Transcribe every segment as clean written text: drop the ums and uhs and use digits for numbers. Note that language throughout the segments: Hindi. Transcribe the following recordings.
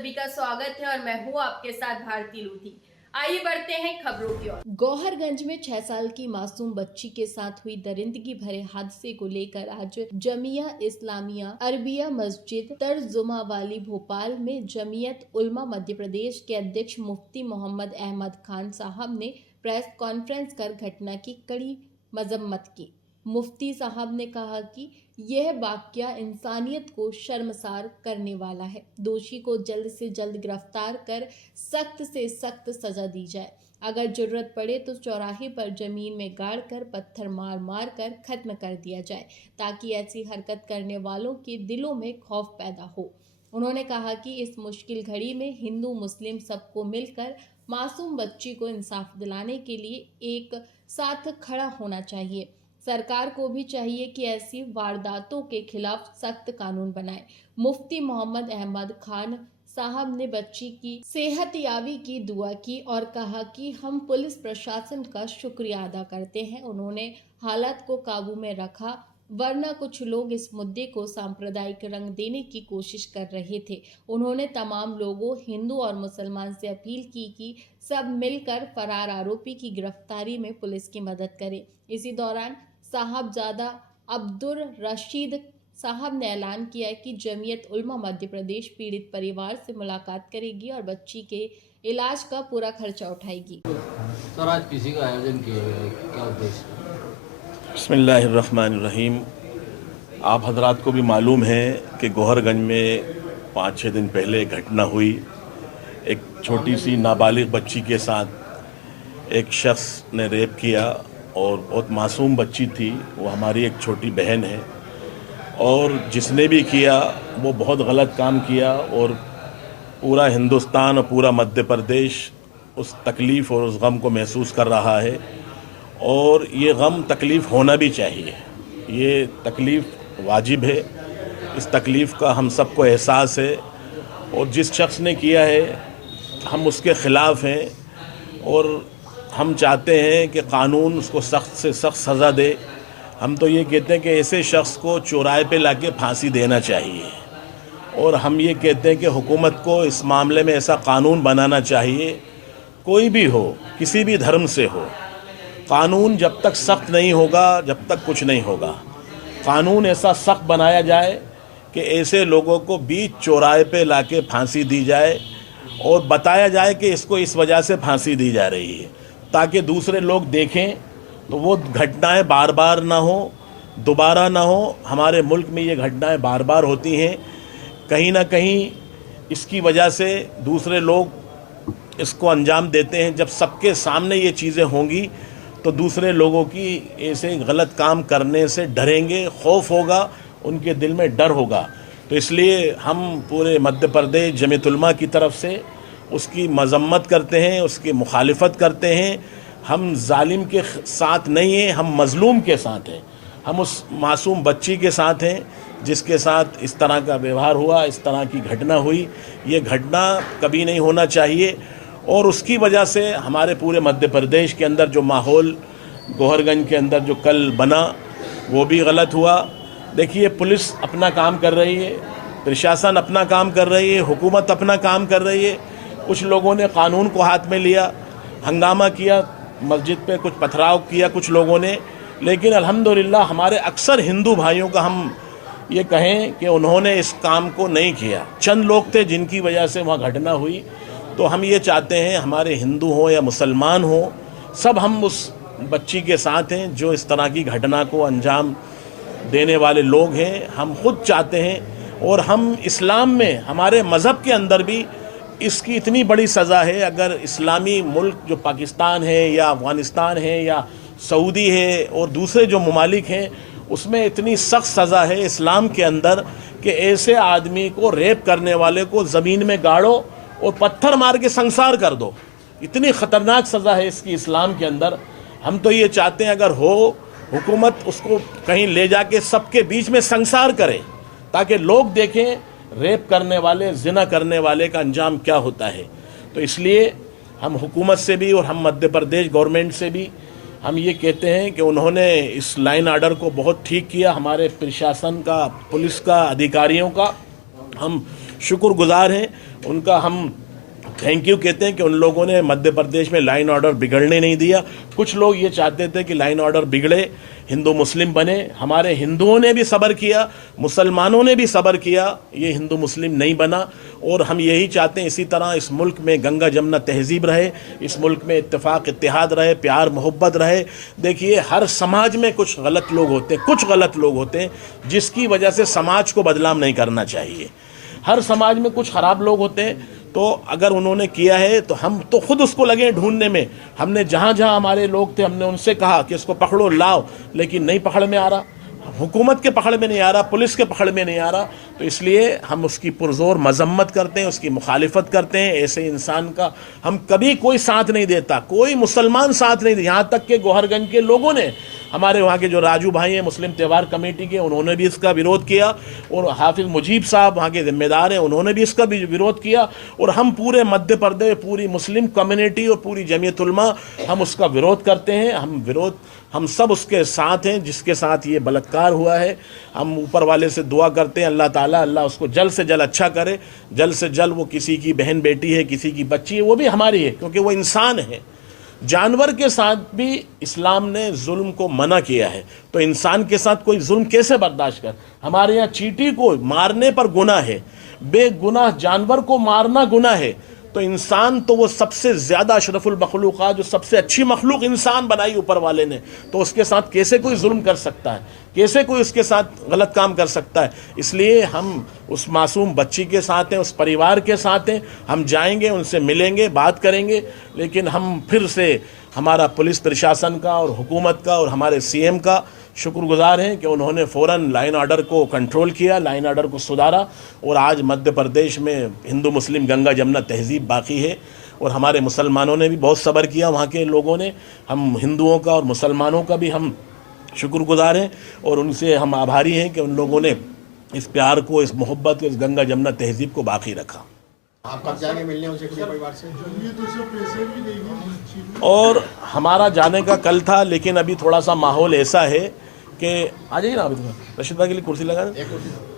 सभी का स्वागत है और मैं हूँ आपके साथ भारती लूथी। आइए बढ़ते हैं खबरों की ओर। गौहरगंज में 6 साल की मासूम बच्ची के साथ हुई दरिंदगी भरे हादसे को लेकर आज जमिया इस्लामिया अरबिया मस्जिद तर्जुमा वाली भोपाल में जमीयत उलमा मध्य प्रदेश के अध्यक्ष मुफ्ती मोहम्मद अहमद खान साहब ने प्रेस कॉन्फ्रेंस कर घटना की कड़ी मजम्मत की। मुफ्ती साहब ने कहा कि यह वाकया इंसानियत को शर्मसार करने वाला है। दोषी को जल्द से जल्द गिरफ्तार कर सख्त से सख्त सजा दी जाए। अगर जरूरत पड़े तो चौराहे पर जमीन में गाड़ कर पत्थर मार मार कर खत्म कर दिया जाए, ताकि ऐसी हरकत करने वालों के दिलों में खौफ पैदा हो। उन्होंने कहा कि इस मुश्किल घड़ी में हिंदू मुस्लिम सबको मिलकर मासूम बच्ची को इंसाफ दिलाने के लिए एक साथ खड़ा होना चाहिए। सरकार को भी चाहिए कि ऐसी वारदातों के खिलाफ सख्त कानून बनाए। मुफ्ती मोहम्मद अहमद खान साहब ने बच्ची की सेहतयाबी की दुआ की और कहा कि हम पुलिस प्रशासन का शुक्रिया अदा करते हैं। उन्होंने हालात को काबू में रखा, वरना कुछ लोग इस मुद्दे को सांप्रदायिक रंग देने की कोशिश कर रहे थे। उन्होंने तमाम लोगों, हिंदू और मुसलमान से अपील की कि सब मिलकर फरार आरोपी की गिरफ्तारी में पुलिस की मदद करें। इसी दौरान साहबजादा अब्दुल रशीद साहब ने ऐलान किया कि जमीयत उलमा मध्य प्रदेश पीड़ित परिवार से मुलाकात करेगी और बच्ची के इलाज का पूरा खर्चा उठाएगी। सर, आज किसी का आयोजन किया गया है, क्या उद्देश्य? बिस्मिल्लाहिर्रहमानिर्रहीम। आप हजरात को भी मालूम है कि गौहरगंज में 5-6 दिन पहले घटना हुई। एक छोटी सी नाबालिग बच्ची के साथ एक शख्स ने रेप किया और बहुत मासूम बच्ची थी। वो हमारी एक छोटी बहन है और जिसने भी किया वो बहुत गलत काम किया और पूरा हिंदुस्तान और पूरा मध्य प्रदेश उस तकलीफ़ और उस गम को महसूस कर रहा है। और ये गम तकलीफ़ होना भी चाहिए, ये तकलीफ़ वाजिब है। इस तकलीफ़ का हम सबको एहसास है और जिस शख्स ने किया है हम उसके ख़िलाफ़ हैं और हम चाहते हैं कि कानून उसको सख्त से सख्त सज़ा दे। हम तो ये कहते हैं कि ऐसे शख्स को चौराहे पे लाके फांसी देना चाहिए और हम ये कहते हैं कि हुकूमत को इस मामले में ऐसा कानून बनाना चाहिए, कोई भी हो, किसी भी धर्म से हो, कानून जब तक सख्त नहीं होगा जब तक कुछ नहीं होगा। कानून ऐसा सख्त बनाया जाए कि ऐसे लोगों को बीच चौराहे पे लाके फांसी दी जाए और बताया जाए कि इसको इस वजह से फांसी दी जा रही है, ताकि दूसरे लोग देखें तो वो घटनाएं बार बार ना हो, दोबारा ना हो। हमारे मुल्क में ये घटनाएं बार बार होती हैं, कहीं ना कहीं इसकी वजह से दूसरे लोग इसको अंजाम देते हैं। जब सबके सामने ये चीज़ें होंगी तो दूसरे लोगों की ऐसे गलत काम करने से डरेंगे, खौफ होगा, उनके दिल में डर होगा। तो इसलिए हम पूरे मध्य प्रदेश जमीयत उलमा की तरफ से उसकी मजम्मत करते हैं, उसकी मुखालिफत करते हैं। हम जालिम के साथ नहीं हैं, हम मजलूम के साथ हैं। हम उस मासूम बच्ची के साथ हैं जिसके साथ इस तरह का व्यवहार हुआ, इस तरह की घटना हुई। ये घटना कभी नहीं होना चाहिए और उसकी वजह से हमारे पूरे मध्य प्रदेश के अंदर जो माहौल गौहरगंज के अंदर जो कल बना वो भी गलत हुआ। देखिए, पुलिस अपना काम कर रही है, प्रशासन अपना काम कर रही है, हुकूमत अपना काम कर रही है। कुछ लोगों ने कानून को हाथ में लिया, हंगामा किया, मस्जिद पे कुछ पथराव किया कुछ लोगों ने, लेकिन अल्हम्दुलिल्लाह हमारे अक्सर हिंदू भाइयों का हम ये कहें कि उन्होंने इस काम को नहीं किया। चंद लोग थे जिनकी वजह से वहाँ घटना हुई। तो हम ये चाहते हैं हमारे हिंदू हों या मुसलमान हों, सब हम उस बच्ची के साथ हैं जो इस तरह की घटना को अंजाम देने वाले लोग हैं। हम खुद चाहते हैं और हम इस्लाम में, हमारे मज़हब के अंदर भी इसकी इतनी बड़ी सज़ा है। अगर इस्लामी मुल्क जो पाकिस्तान है या अफ़गानिस्तान है या सऊदी है और दूसरे जो ममालिक हैं, उसमें इतनी सख्त सज़ा है इस्लाम के अंदर कि ऐसे आदमी को, रेप करने वाले को ज़मीन में गाड़ो और पत्थर मार के संसार कर दो। इतनी ख़तरनाक सज़ा है इसकी इस्लाम के अंदर। हम तो ये चाहते हैं अगर हो, हुकूमत उसको कहीं ले जाके सबके बीच में संसार करे, ताकि लोग देखें रेप करने वाले, जिना करने वाले का अंजाम क्या होता है। तो इसलिए हम हुकूमत से भी और हम मध्य प्रदेश गवर्नमेंट से भी हम ये कहते हैं कि उन्होंने इस लाइन आर्डर को बहुत ठीक किया। हमारे प्रशासन का, पुलिस का, अधिकारियों का हम शुक्रगुजार हैं, उनका हम थैंक यू कहते हैं कि उन लोगों ने मध्य प्रदेश में लाइन ऑर्डर बिगड़ने नहीं दिया। कुछ लोग ये चाहते थे कि लाइन ऑर्डर बिगड़े, हिंदू मुस्लिम बने। हमारे हिंदुओं ने भी सब्र किया, मुसलमानों ने भी सब्र किया, ये हिंदू मुस्लिम नहीं बना। और हम यही चाहते हैं इसी तरह इस मुल्क में गंगा जमुना तहजीब रहे, इस मुल्क में इत्तेफाक इत्तेहाद रहे, प्यार मोहब्बत रहे। देखिए, हर समाज में कुछ गलत लोग होते हैं, कुछ गलत लोग होते हैं जिसकी वजह से समाज को बदनाम नहीं करना चाहिए। हर समाज में कुछ खराब लोग होते हैं, तो अगर उन्होंने किया है तो हम तो खुद उसको लगे ढूंढने में। हमने जहाँ जहाँ हमारे लोग थे हमने उनसे कहा कि इसको पकड़ो लाओ, लेकिन नहीं पकड़ में आ रहा, हुकूमत के पकड़ में नहीं आ रहा, पुलिस के पकड़ में नहीं आ रहा। तो इसलिए हम उसकी पुरजोर मजम्मत करते हैं, उसकी मुखालिफत करते हैं। ऐसे इंसान का हम कभी कोई साथ नहीं देता, कोई मुसलमान साथ नहीं दे। यहाँ तक के गोहरगंज के लोगों ने, हमारे वहाँ के जो राजू भाई हैं मुस्लिम त्यौहार कमेटी के, उन्होंने भी इसका विरोध किया। और हाफिज मुजीब साहब वहाँ के जिम्मेदार हैं, उन्होंने भी इसका भी विरोध किया। और हम पूरे मध्य प्रदेश, पूरी मुस्लिम कम्युनिटी और पूरी जमीयत उलमा हम उसका विरोध करते हैं। हम सब उसके साथ हैं जिसके साथ ये बलात्कार हुआ है। हम ऊपर वाले से दुआ करते हैं अल्लाह उसको जल्द से जल्द अच्छा करे, जल्द से जल्द। वो किसी की बहन बेटी है, किसी की बच्ची है, वो भी हमारी है, क्योंकि वो इंसान है। जानवर के साथ भी इस्लाम ने जुल्म को मना किया है, तो इंसान के साथ कोई जुल्म कैसे बर्दाश्त कर। हमारे यहाँ चींटी को मारने पर गुनाह है, बेगुनाह जानवर को मारना गुनाह है, तो इंसान तो वो सबसे ज़्यादा अशरफुल मखलूक़ात, जो सबसे अच्छी मखलूक इंसान बनाई ऊपर वाले ने, तो उसके साथ कैसे कोई जुल्म कर सकता है, कैसे कोई उसके साथ गलत काम कर सकता है। इसलिए हम उस मासूम बच्ची के साथ हैं, उस परिवार के साथ हैं। हम जाएंगे, उनसे मिलेंगे, बात करेंगे। लेकिन हम फिर से हमारा पुलिस प्रशासन का और हुकूमत का और हमारे सीएम का शुक्रगुजार हैं कि उन्होंने फ़ौरन लाइन ऑर्डर को कंट्रोल किया, लाइन ऑर्डर को सुधारा। और आज मध्य प्रदेश में हिंदू मुस्लिम गंगा जमुना तहजीब बाकी है। और हमारे मुसलमानों ने भी बहुत सब्र किया, वहाँ के लोगों ने। हम हिंदुओं का और मुसलमानों का भी हम शुक्रगुजार हैं और उनसे हम आभारी हैं कि उन लोगों ने इस प्यार को, इस मोहब्बत को, इस गंगा जमुना तहजीब को बाकी रखा। आप कब जाएंगे मिलने उनसे, अपने परिवार से? और हमारा जाने का कल था, लेकिन अभी थोड़ा सा माहौल ऐसा है कि आ जाइए ना, अभी रशीद भाई के लिए कुर्सी लगा दें।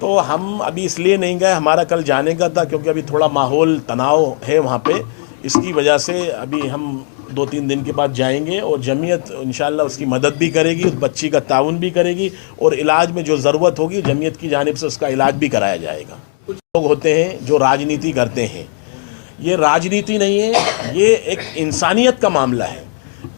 तो हम अभी इसलिए नहीं गए, हमारा कल जाने का था, क्योंकि अभी थोड़ा माहौल तनाव है वहाँ पे। इसकी वजह से अभी हम 2-3 दिन के बाद जाएंगे और जमीयत इंशाल्लाह उसकी मदद भी करेगी, उस बच्ची का ताउन भी करेगी और इलाज में जो ज़रूरत होगी जमीयत की जानिब से उसका इलाज भी कराया जाएगा। कुछ लोग होते हैं जो राजनीति करते हैं, ये राजनीति नहीं है, ये एक इंसानियत का मामला है।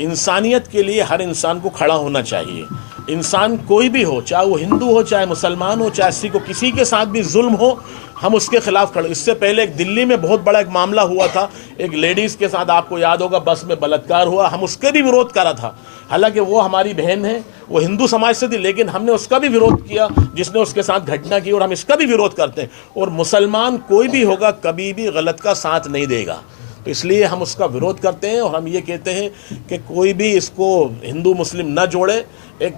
इंसानियत के लिए हर इंसान को खड़ा होना चाहिए। इंसान कोई भी हो, चाहे वो हिंदू हो, चाहे मुसलमान हो, चाहे सिख हो, किसी के साथ भी जुल्म हो, हम उसके खिलाफ खड़े। इससे पहले एक दिल्ली में बहुत बड़ा एक मामला हुआ था, एक लेडीज़ के साथ, आपको याद होगा, बस में बलात्कार हुआ। हम उसके भी विरोध करा था, हालांकि वो हमारी बहन है, वो हिंदू समाज से थी, लेकिन हमने उसका भी विरोध किया जिसने उसके साथ घटना की, और हम इसका भी विरोध करते हैं। और मुसलमान कोई भी होगा कभी भी गलत का साथ नहीं देगा, तो इसलिए हम उसका विरोध करते हैं। और हम ये कहते हैं कि कोई भी इसको हिंदू मुस्लिम न जोड़े। एक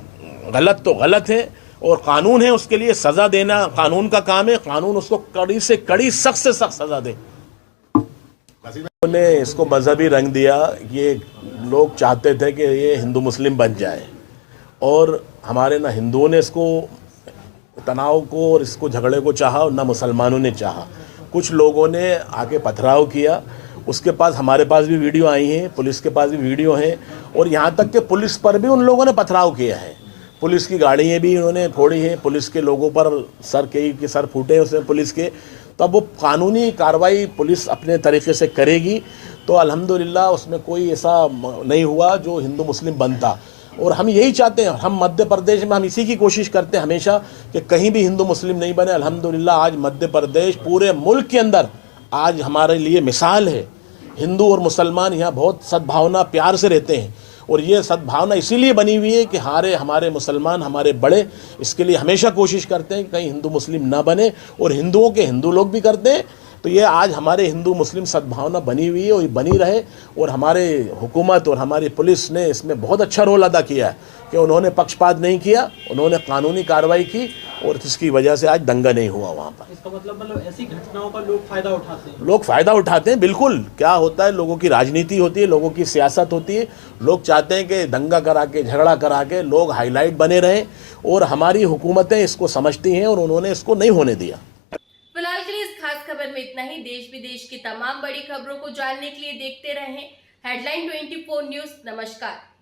गलत तो गलत है और कानून है, उसके लिए सज़ा देना कानून का काम है। कानून उसको कड़ी से कड़ी, सख्त से सख्त सज़ा दे। उन्होंने इसको मजहबी रंग दिया। ये लोग चाहते थे कि ये हिंदू मुस्लिम बन जाए, और हमारे ना हिंदुओं ने इसको तनाव को और इसको झगड़े को चाहा और ना मुसलमानों ने चाहा। कुछ लोगों ने आके पथराव किया, उसके पास, हमारे पास भी वीडियो आई हैं, पुलिस के पास भी वीडियो हैं, और यहाँ तक कि पुलिस पर भी उन लोगों ने पथराव किया है। पुलिस की गाड़ियाँ भी उन्होंने फोड़ी हैं, पुलिस के लोगों पर कई के सर फूटे हैं उसमें पुलिस के। तो अब वो कानूनी कार्रवाई पुलिस अपने तरीके से करेगी, तो अल्हम्दुलिल्लाह उसमें कोई ऐसा नहीं हुआ जो हिंदू मुस्लिम बनता। और हम यही चाहते हैं, हम मध्य प्रदेश में हम इसी की कोशिश करते हैं हमेशा कि कहीं भी हिंदू मुस्लिम नहीं बने। अल्हम्दुलिल्लाह आज मध्य प्रदेश पूरे मुल्क के अंदर आज हमारे लिए मिसाल है। हिंदू और मुसलमान यहाँ बहुत सद्भावना, प्यार से रहते हैं, और ये सद्भावना इसीलिए बनी हुई है कि हमारे मुसलमान, हमारे बड़े इसके लिए हमेशा कोशिश करते हैं कि कहीं हिंदू मुस्लिम ना बने, और हिंदुओं के हिंदू लोग भी करते हैं। तो ये आज हमारे हिंदू मुस्लिम सद्भावना बनी हुई है और बनी रहे। और हमारे हुकूमत और हमारी पुलिस ने इसमें बहुत अच्छा रोल अदा किया है कि उन्होंने पक्षपात नहीं किया, उन्होंने कानूनी कार्रवाई की, और जिसकी वजह से आज दंगा नहीं हुआ वहाँ पर। इसका मतलब ऐसी घटनाओं का लोग फ़ायदा उठाते हैं? लोग फ़ायदा उठाते हैं, बिल्कुल। क्या होता है, लोगों की राजनीति होती है, लोगों की सियासत होती है। लोग चाहते हैं कि दंगा करा के, झगड़ा करा के लोग हाईलाइट बने रहें, और हमारी हुकूमतें इसको समझती हैं और उन्होंने इसको नहीं होने दिया। फिलहाल के लिए इस खास खबर में इतना ही। देश विदेश की तमाम बड़ी खबरों को जानने के लिए देखते रहें हेडलाइन 24 न्यूज। नमस्कार।